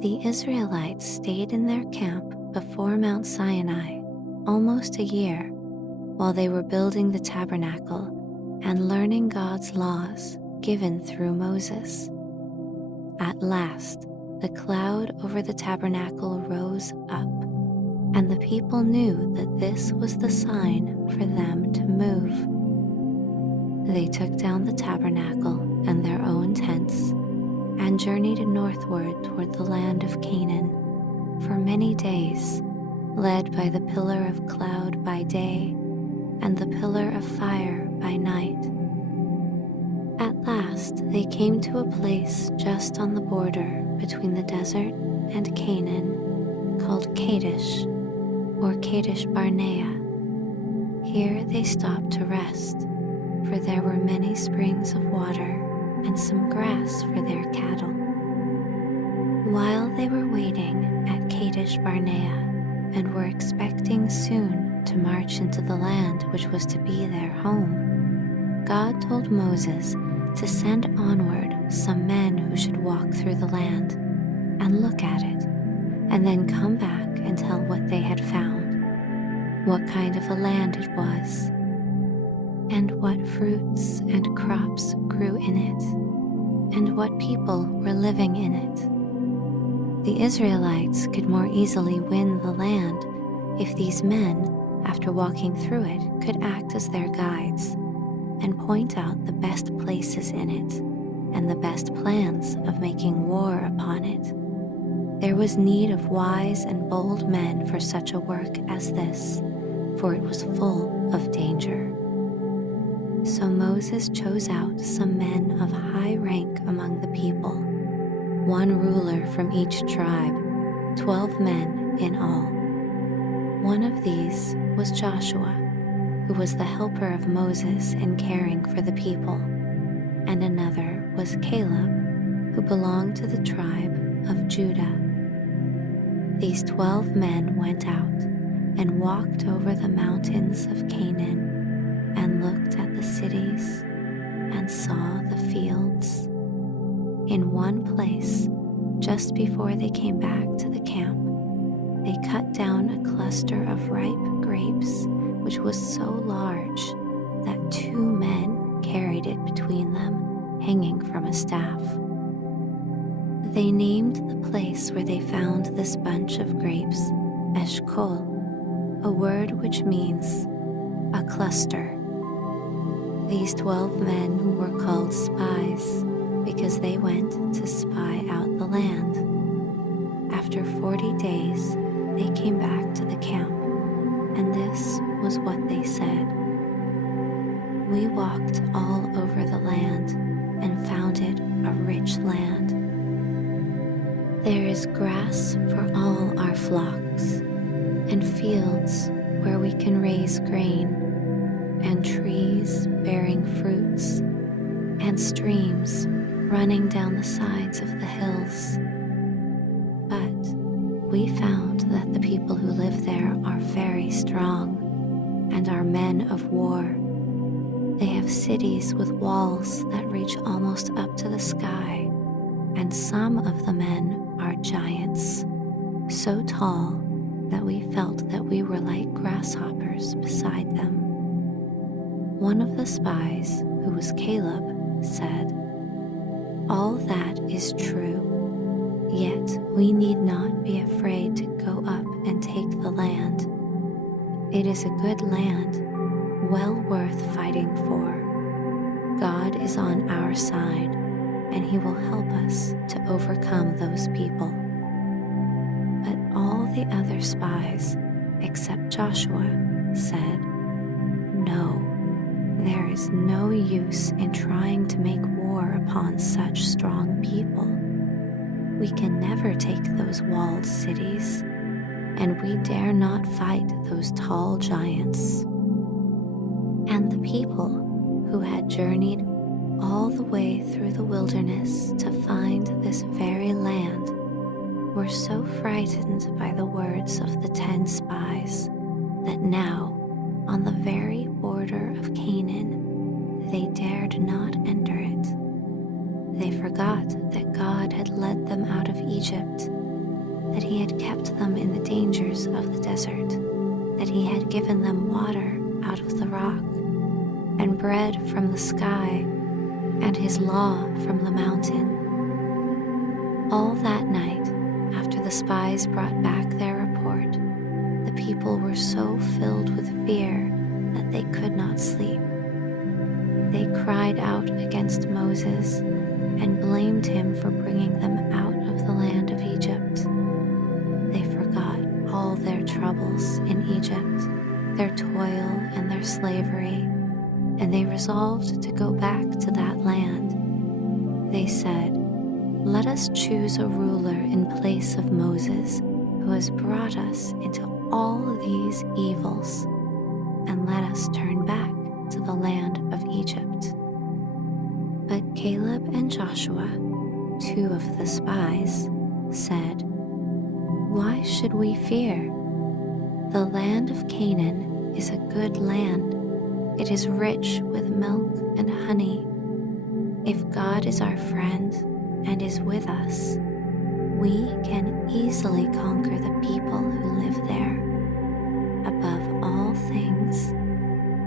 The Israelites stayed in their camp before Mount Sinai almost a year while they were building the tabernacle and learning God's laws given through Moses. At last, the cloud over the tabernacle rose up, and the people knew that this was the sign for them to move. They took down the tabernacle and their own tents and journeyed northward toward the land of Canaan for many days, led by the pillar of cloud by day and the pillar of fire by night. At last they came to a place just on the border between the desert and Canaan called Kadesh, or Kadesh Barnea. Here they stopped to rest, for there were many springs of water and some grass for their cattle. While they were waiting at Kadesh Barnea and were expecting soon to march into the land which was to be their home, God told Moses to send onward some men who should walk through the land and look at it, and then come back and tell what they had found, what kind of a land it was, and what fruits and crops grew in it, and what people were living in it. The Israelites could more easily win the land if these men, after walking through it, could act as their guides and point out the best places in it and the best plans of making war upon it. There was need of wise and bold men for such a work as this, for it was full of danger. So Moses chose out some men of high rank among the people, one ruler from each tribe, 12 men in all. One of these was Joshua, who was the helper of Moses in caring for the people, and another was Caleb, who belonged to the tribe of Judah. These 12 men went out and walked over the mountains of Canaan and looked at the cities and saw the fields. In one place, just before they came back to the camp, they cut down a cluster of ripe grapes, which was so large that 2 men carried it between them, hanging from a staff. They named the place where they found this bunch of grapes Eshkol, a word which means a cluster. These 12 men were called spies because they went to spy out the land. After 40 days, they came back to the camp, and this was what they said. We walked all over the land and found it a rich land. There is grass for all our flocks, and fields where we can raise grain, and trees bearing fruits, and streams running down the sides of the hills. But we found that the people who live there are very strong and are men of war. They have cities with walls that reach almost up to the sky, and some of the men are giants, so tall that we felt that we were like grasshoppers beside them. One of the spies, who was Caleb, said, "All that is true, yet we need not be afraid to go up and take the land. It is a good land, well worth fighting for. God is on our side, and he will help us to overcome those people." But all the other spies, except Joshua, said, "No, there is no use in trying to make war upon such strong people. We can never take those walled cities, and we dare not fight those tall giants." And the people, who had journeyed all the way through the wilderness to find this very land, were so frightened by the words of the 10 spies that now, on the very border of Canaan, they dared not enter it. They forgot that God had led them out of Egypt that he had kept them in the dangers of the desert, that he had given them water out of the rock, and bread from the sky, and his law from the mountain. All that night, after the spies brought back their report, the people were so filled with fear that they could not sleep. They cried out against Moses and blamed him for bringing them out of the land of Egypt. They forgot all their troubles in Egypt, their toil and their slavery, and they resolved to go back to that land. They said, "Let us choose a ruler in place of Moses, who has brought us into all these evils, and let us turn back to the land of Egypt." But Caleb and Joshua, two of the spies, said, "Why should we fear? The land of Canaan is a good land. It is rich with milk and honey. If God is our friend and is with us, we can easily conquer the people who live there. Above all things,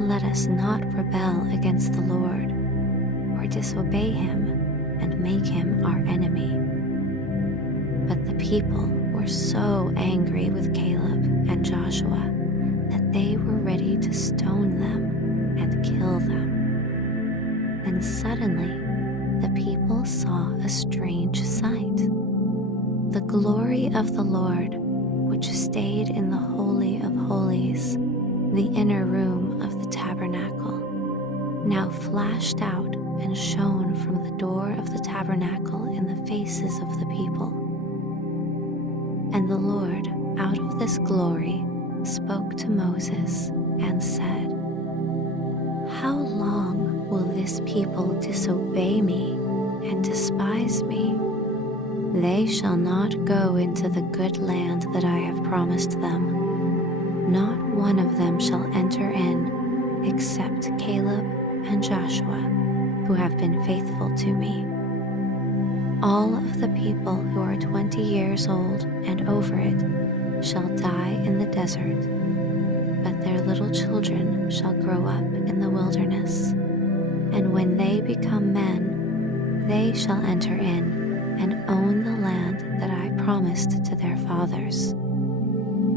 let us not rebel against the Lord or disobey him and make him our enemy." But the people were so angry with Caleb and Joshua that they were ready to stone them and kill them. Then suddenly the people saw a strange sight. The glory of the Lord, which stayed in the Holy of Holies, the inner room of the tabernacle, now flashed out and shone from the door of the tabernacle in the faces of the people. And the Lord, out of this glory, spoke to Moses and said, "How long will this people disobey me and despise me? They shall not go into the good land that I have promised them. Not one of them shall enter in, except Caleb and Joshua, who have been faithful to me. All of the people who are 20 years old and over it shall die in the desert, but their little children shall grow up in the wilderness. And when they become men, they shall enter in and own the land that I promised to their fathers.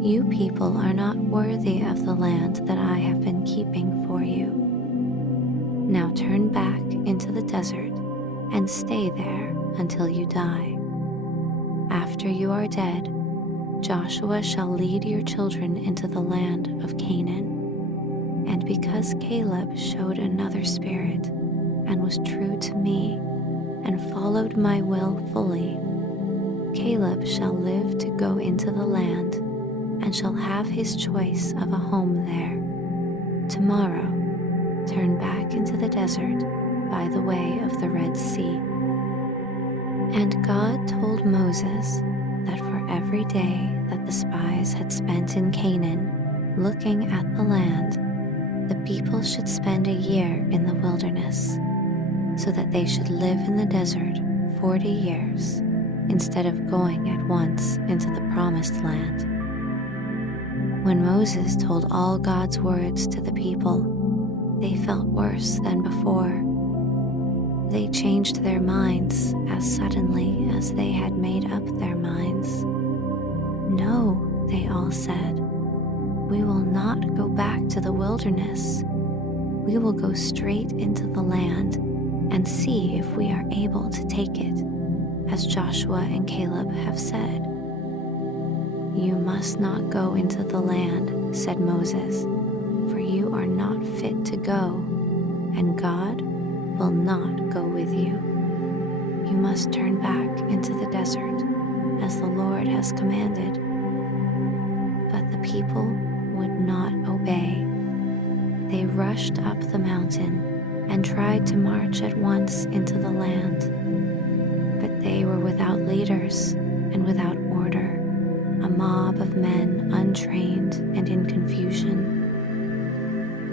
You people are not worthy of the land that I have been keeping for you. Now turn back into the desert and stay there until you die. After you are dead, Joshua shall lead your children into the land of Canaan. And because Caleb showed another spirit and was true to me and followed my will fully, Caleb shall live to go into the land and shall have his choice of a home there. Tomorrow, turn back into the desert by the way of the Red Sea." And God told Moses that for every day that the spies had spent in Canaan looking at the land, the people should spend a year in the wilderness, so that they should live in the desert 40 years instead of going at once into the promised land. When Moses told all God's words to the people, they felt worse than before. They changed their minds as suddenly as they had made up their minds. "No," they all said, "we will not go back to the wilderness. We will go straight into the land and see if we are able to take it, as Joshua and Caleb have said." "You must not go into the land," said Moses, "for you are not fit to go, and God will not go with you. You must turn back into the desert, as the Lord has commanded." But the people would not obey. They rushed up the mountain and tried to march at once into the land. But they were without leaders and without order, a mob of men untrained and in confusion.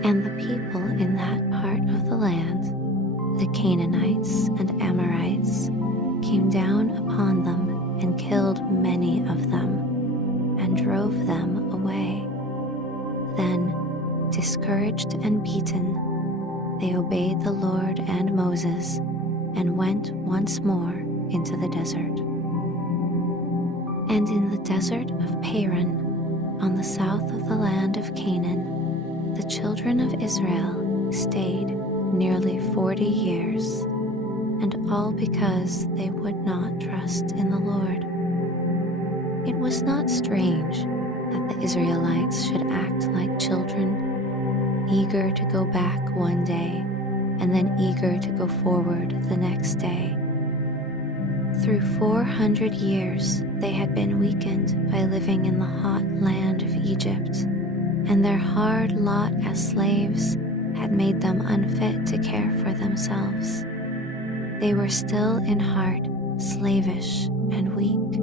And the people in that part of the land, the Canaanites and Amorites, came down upon them and killed many of them and drove them away. Then, discouraged and beaten, they obeyed the Lord and Moses and went once more into the desert. And in the desert of Paran, on the south of the land of Canaan, the children of Israel stayed nearly 40 years, and all because they would not trust in the Lord. It was not strange that the Israelites should act like children, eager to go back one day and then eager to go forward the next day. Through 400 years, they had been weakened by living in the hot land of Egypt, and their hard lot as slaves had made them unfit to care for themselves. They were still in heart slavish and weak.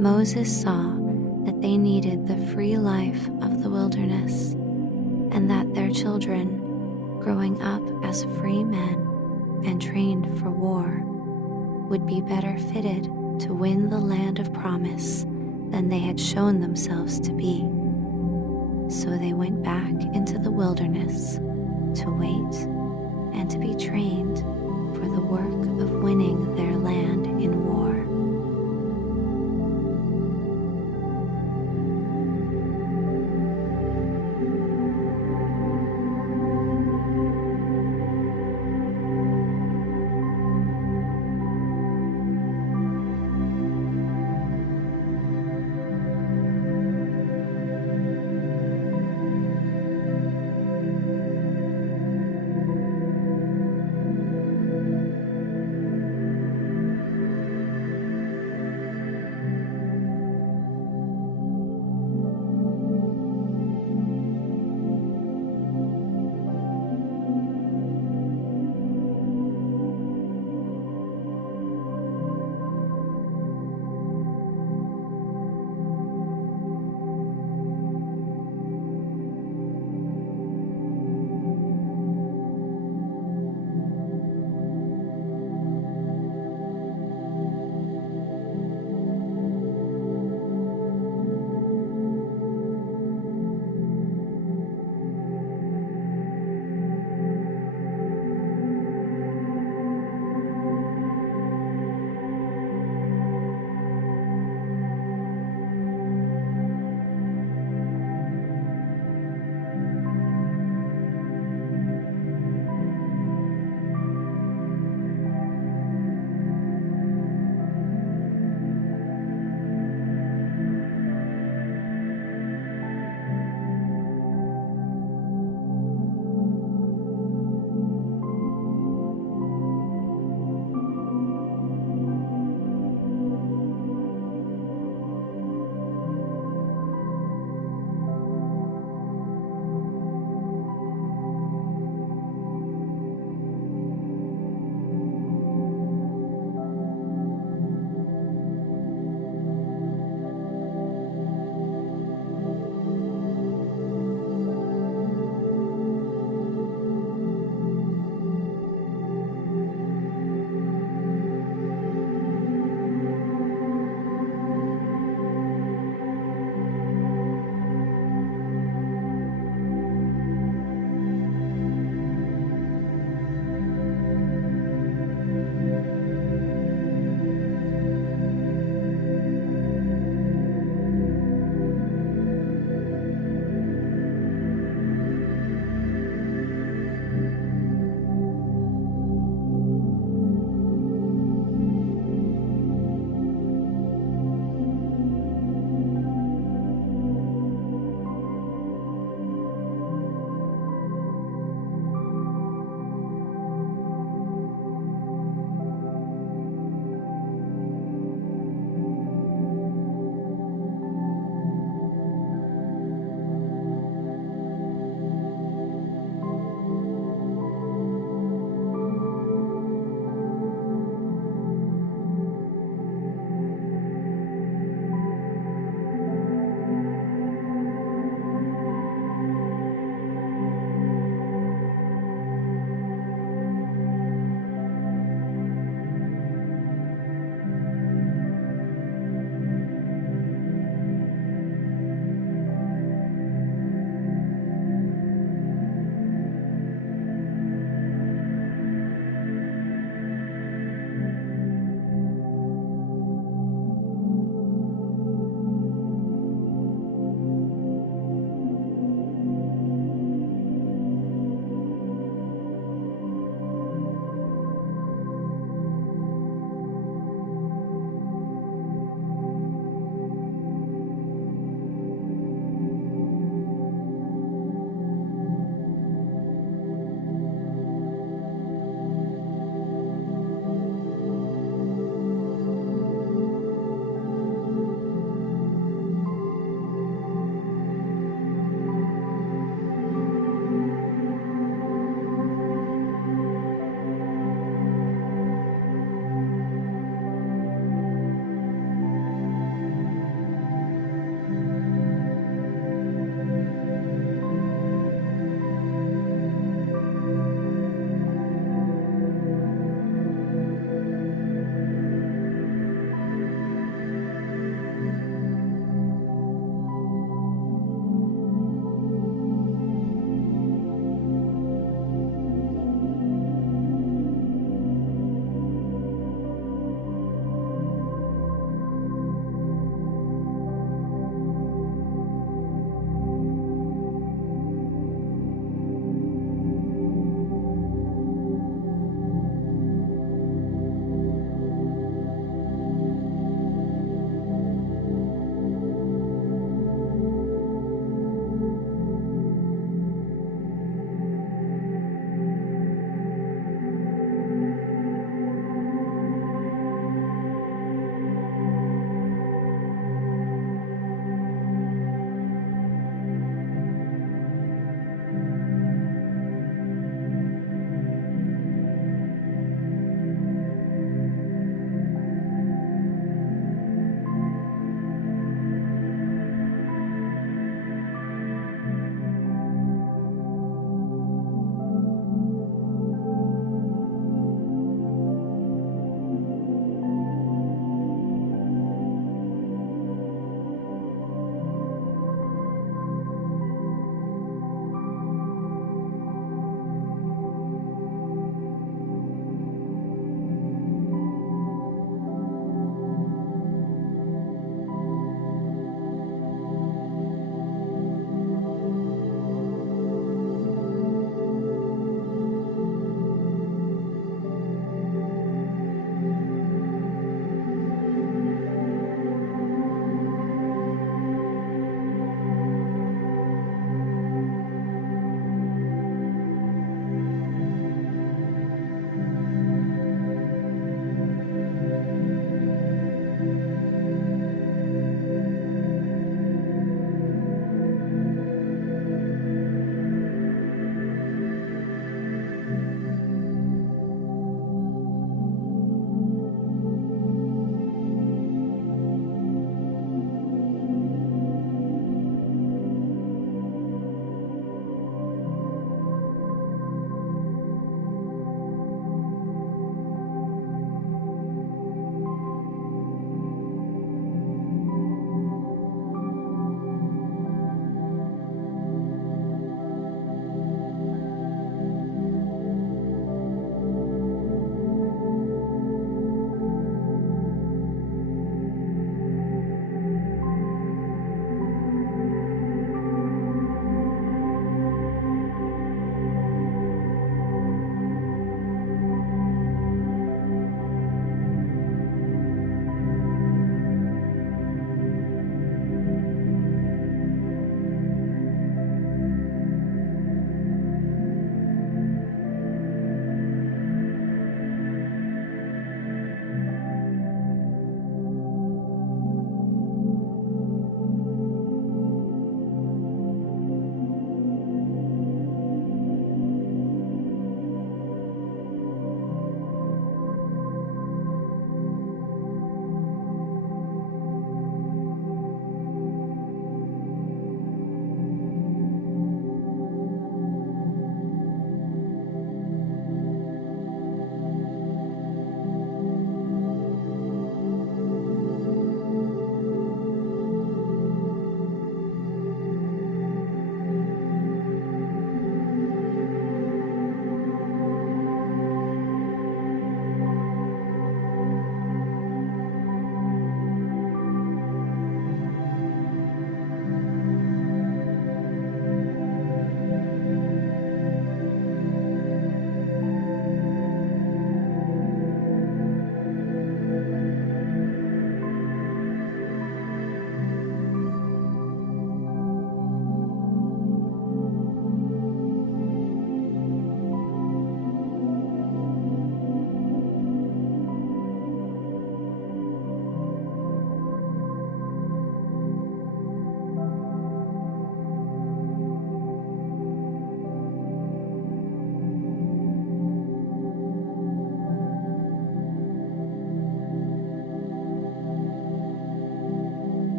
Moses saw that they needed the free life of the wilderness, and that their children, growing up as free men and trained for war, would be better fitted to win the land of promise than they had shown themselves to be. So they went back into the wilderness to wait and to be trained for the work of winning their land in war.